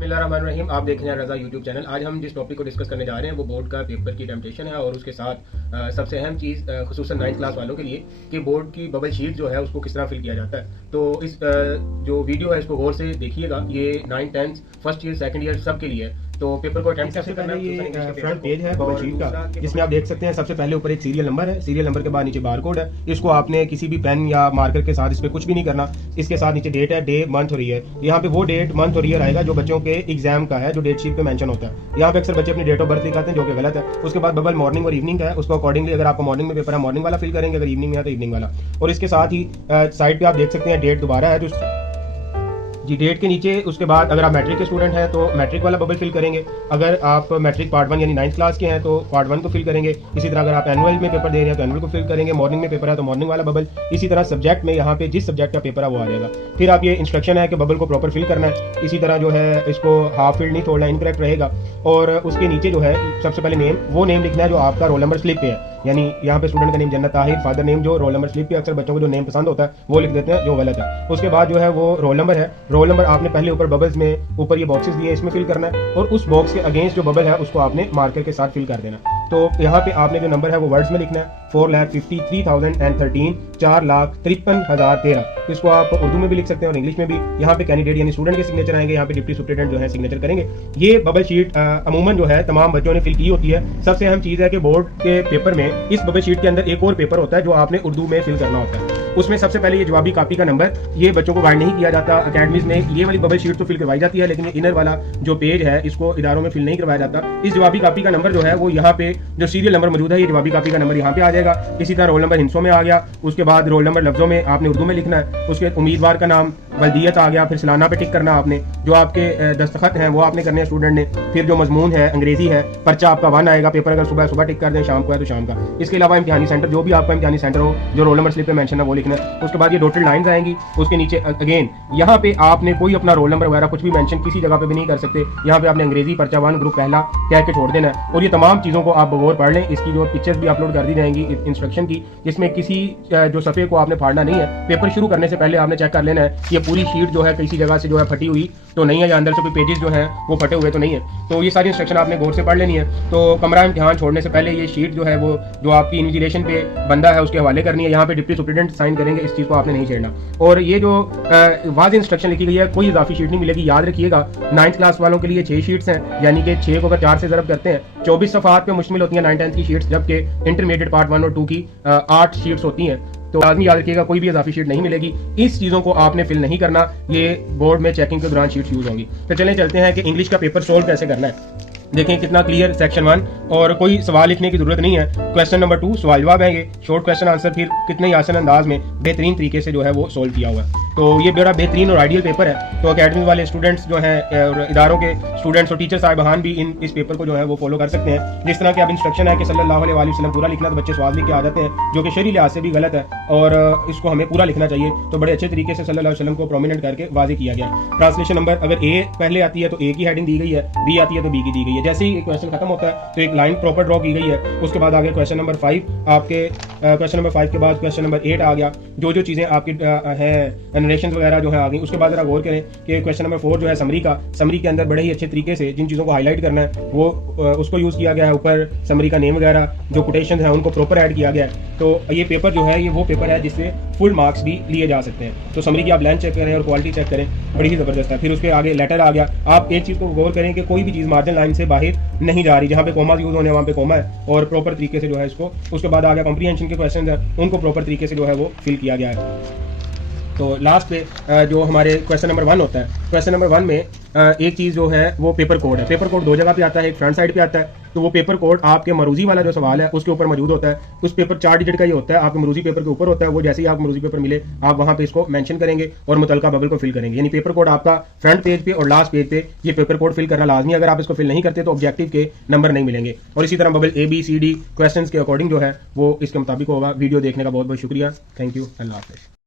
बिस्मिल्लाहिर्रहमानिर्रहीम। आप देख रहे हैं रज़ा यूट्यूब चैनल। आज हम जिस टॉपिक को डिस्कस करने जा रहे हैं वो बोर्ड का पेपर की टेम्पटेशन है और उसके साथ सबसे अहम चीज़ खुसूसन 9th क्लास वालों के लिए कि बोर्ड की बबल शीट जो है उसको किस तरह फिल किया जाता है। तो इस जो वीडियो है इसको गौर से देखिएगा। ये 9th 10th first year second year सब के लिए है। तो पेपर को अटेम्प्ट कैसे करना है। ये फ्रंट पेज है बबल शीट का, जिसमें आप देख सकते हैं सबसे पहले ऊपर एक सीरियल नंबर है। सीरियल नंबर के बाद नीचे बारकोड है। इसको आपने किसी भी पेन या मार्कर के साथ इस पर कुछ भी नहीं करना। इसके साथ नीचे डेट है, डे मंथ और ईयर। यहाँ पे वो डेट मंथ और ईयर आएगा जो बच्चों के एग्जाम का है, जो डेट शीट पे मेंशन होता है। यहाँ पे अक्सर बच्चे अपनी डेट ऑफ बर्थ लिखाते हैं जो कि गलत है। उसके बाद बबल मॉर्निंग और इवनिंग का है, उसको अकॉर्डिंगली अगर आपको मॉर्निंग में पेपर है मॉर्निंग वाला फिल करेंगे, अगर इवनिंग में है तो इवनिंग वाला। और इसके साथ ही साइड पे आप देख सकते हैं डेट दोबारा है जो जी डेट के नीचे। उसके बाद अगर आप मैट्रिक के स्टूडेंट हैं तो मैट्रिक वाला बबल फिल करेंगे। अगर आप मैट्रिक पार्ट 1 यानी 9th क्लास के हैं तो पार्ट 1 को फिल करेंगे। इसी तरह अगर आप एनुअल में पेपर दे रहे हैं तो एनुअल को फिल करेंगे। मॉर्निंग में पेपर है तो मॉर्निंग वाला बबल। इसी तरह सब्जेक्ट में यहाँ पे जिस सब्जेक्ट का पेपर है वो आ जाएगा। फिर आप ये इंस्ट्रक्शन है कि बबल को प्रॉपर फिल करना है। इसी तरह जो है इसको हाफ फिल्ड नहीं छोड़ना, इनकरेक्ट रहेगा। और उसके नीचे जो है सबसे पहले नेम, वो नेम लिखना है जो आपका रोल नंबर स्लिप पे है। यानी यहाँ पे स्टूडेंट का नेम जन्नत ताहिर, फादर नेम जो रोल नंबर स्लिप पे अक्सर बच्चों को जो नेम पसंद होता है वो लिख देते हैं जो गलत है। उसके बाद जो है वो रोल नंबर है। रोल नंबर आपने पहले ऊपर बबल्स में ऊपर ये बॉक्सेस दिए इसमें फिल करना है और उस बॉक्स के अगेंस्ट जो बबल है उसको आपने मार्कर के साथ फिल कर देना। तो यहाँ पे आपने जो नंबर है वो वर्ड्स में लिखना है 4,53,013, 4,53,013। इसको आप उर्दू में भी लिख सकते हैं और इंग्लिश में भी। यहाँ पे कैंडिडेट यानी स्टूडेंट के सिग्नेचर आएंगे, यहाँ पे डिप्टी सुपरिटेंडेंट जो है सिग्नेचर करेंगे। ये बबल शीट अमूमन जो है तमाम बच्चों ने फिल की होती है। सबसे अहम चीज है कि बोर्ड के पेपर में इस बबल शीट के अंदर एक और पेपर होता है जो आपने उर्दू में फिल करना होता है। उसमें सबसे पहले ये जवाबी कॉपी का नंबर, ये बच्चों को गाइड नहीं किया जाता अकेडमीज में। ये वाली बबल शीट तो फिल करवाई जाती है लेकिन ये इनर वाला जो पेज है इसको इदारों में फिल नहीं करवाया जाता। इस जवाबी कॉपी का नंबर जो है वो यहाँ पे जो सीरियल नंबर मौजूद है, ये जवाबी कॉपी का नंबर यहाँ पे आ जाएगा। इसी तरह रोल नंबर हिंसों में आ गया। उसके बाद रोल नंबर लफ्जों में आपने उर्दू में लिखना है। उसके उम्मीदवार का नाम वल्दियत आ गया। फिर सालाना पे टिक करना आपने, जो आपके दस्तखत हैं वो आपने करने हैं स्टूडेंट ने। फिर जो मजमून है अंग्रेजी है, पर्चा आपका 1 आएगा। पेपर अगर सुबह सुबह टिक कर दें, शाम को है तो शाम का। इसके अलावा इम्तिहानी सेंटर, जो भी आपका इम्तिहानी सेंटर हो जो रोल नंबर स्लिप पे मेंशन है वो लिखना है। उसके बाद ये डॉटेड लाइंस आएंगी। उसके नीचे अगेन यहाँ पे आपने कोई अपना रोल नंबर वगैरह कुछ भी मेंशन किसी जगह पे भी नहीं कर सकते। यहाँ पे आपने अंग्रेजी पर्चा 1 ग्रुप पहला कह के छोड़ देना है। और ये तमाम चीज़ों को आप बगौर पढ़ लें। इसकी जो पिक्चर्स भी अपलोड कर दी जाएंगी इंस्ट्रक्शन की, जिसमें किसी जो सफ़े को आपने फाड़ना नहीं है। पेपर शुरू करने से पहले आपने चेक कर लेना है ये पूरी शीट जो है किसी जगह से जो है फटी हुई तो नहीं है, या अंदर से कोई पेजेस जो है वो फटे हुए तो नहीं है। तो ये सारी इंस्ट्रक्शन आपने गौर से पढ़ लेनी है। तो कमरा इम्तिहान छोड़ने से पहले ये शीट जो है वो जो आपकी इन्विजिलेशन पे बंदा है उसके हवाले करनी है। यहाँ पे डिप्टी सुपरिटेंडेंट साइन करेंगे, इस चीज़ को आपने नहीं छेड़ना। और ये जो वाज़ इंस्ट्रक्शन लिखी गई है, कोई इजाफी शीट नहीं मिलेगी। याद रखिएगा 9th क्लास वालों के लिए 6 शीट्स हैं, यानी कि 6 को अगर 4 से ज़रब करते हैं 24 सफ़हात पे मुश्तमिल होती हैं 9th 10th की शीट्स, जबकि इंटरमीडिएट पार्ट 1 और 2 की 8 शीट्स होती हैं। तो आदमी याद रखिएगा कोई भी इजाफी शीट नहीं मिलेगी। इस चीज़ों को आपने फिल नहीं करना, ये बोर्ड में चेकिंग के दौरान शीट्स यूज होंगी। तो चलें चलते हैं कि इंग्लिश का पेपर सोल्व कैसे करना है। देखें कितना क्लियर सेक्शन 1, और कोई सवाल लिखने की जरूरत नहीं है। क्वेश्चन नंबर 2 सवाल जवाब है, ये शॉर्ट क्वेश्चन आंसर फिर कितने ही आसान अंदाज में बेहतरीन तरीके से जो है वो सोल्व किया हुआ है। तो ये बड़ा बेहतरीन और आइडियल पेपर है। तो अकेडमी वाले स्टूडेंट्स जो हैं और इदारों के स्टूडेंट्स और टीचर साहिबान भी इस पेपर को जो है वो फॉलो कर सकते हैं। जिस तरह के अब इंस्ट्रक्शन है कि सल्लल्लाहु अलैहि वसल्लम पूरा लिखना, तो बच्चे सवाल लिख के आ जाते हैं जो कि शरई लिहाज से भी गलत है और इसको हमें पूरा लिखना चाहिए। तो बड़े अच्छे तरीके से सल्लल्लाहु अलैहि वसल्लम को प्रोमिनेंट करके वाज़ेह किया गया। ट्रांसलेशन नंबर अगर ए पहले आती है तो ए की हेडिंग दी गई है, बी आती है तो बी की दी गई है। जैसे ही क्वेश्चन खत्म होता है तो एक लाइन प्रॉपर ड्रॉ की गई है। उसके बाद आगे क्वेश्चन नंबर 5, आपके क्वेश्चन नंबर 5 के बाद क्वेश्चन नंबर 8 आ गया। जो जो चीज़ें आपकी हैं नरेशन वगैरह जो है आ गई। उसके बाद जरा गौर करें कि क्वेश्चन नंबर 4 जो है समरी के अंदर बड़े ही अच्छे तरीके से जिन चीज़ों को हाईलाइट करना है वो उसको यूज़ किया गया है। ऊपर समरी का नेम वगैरह जो कोटेशन है उनको प्रॉपर ऐड किया गया है। तो ये पेपर जो है ये वो पेपर है जिससे फुल मार्क्स भी लिए जा सकते हैं। तो समरी की आप लेंथ चेक करें और क्वालिटी चेक करें, बड़ी ही ज़बरदस्त है। फिर उसके आगे लेटर आ गया। आप एक चीज़ को गौर करें कि कोई भी चीज़ मार्जिन लाइन से बाहर नहीं जा रही, जहाँ पे कोमा यूज होने वहाँ पे कोमा है और प्रॉपर तरीके से जो है इसको। उसके बाद आ गया कॉम्प्रीहेंशन के क्वेश्चन है, उनको प्रॉपर तरीके से जो है वो फिल किया गया है। तो लास्ट पे जो हमारे क्वेश्चन नंबर 1 होता है, क्वेश्चन नंबर 1 में एक चीज़ जो है वो पेपर कोड है। पेपर कोड 2 जगह पे आता है, एक फ्रंट साइड पे आता है। तो वो पेपर कोड आपके मरूजी वाला जो सवाल है उसके ऊपर मौजूद होता है। उस पेपर 4 डिजिट का ही होता है, आपके मरूजी पेपर के ऊपर होता है। वो जैसे ही आपको मरूजी पेपर मिले आप वहाँ पे इसको मेंशन करेंगे और मुतलका बबल को फिल करेंगे। यानी पेपर कोड आपका फ्रंट पेज पे और लास्ट पेज पे ये पेपर कोड फिल करना लाजमी। अगर आप इसको फिल नहीं करते तो ऑब्जेक्टिव के नंबर नहीं मिलेंगे। और इसी तरह बबल ABCD क्वेश्चन के अकॉर्डिंग जो है वो इसके मुताबिक होगा। वीडियो देखने का बहुत बहुत शुक्रिया। Thank you. अल्लाह हाफ़िज़।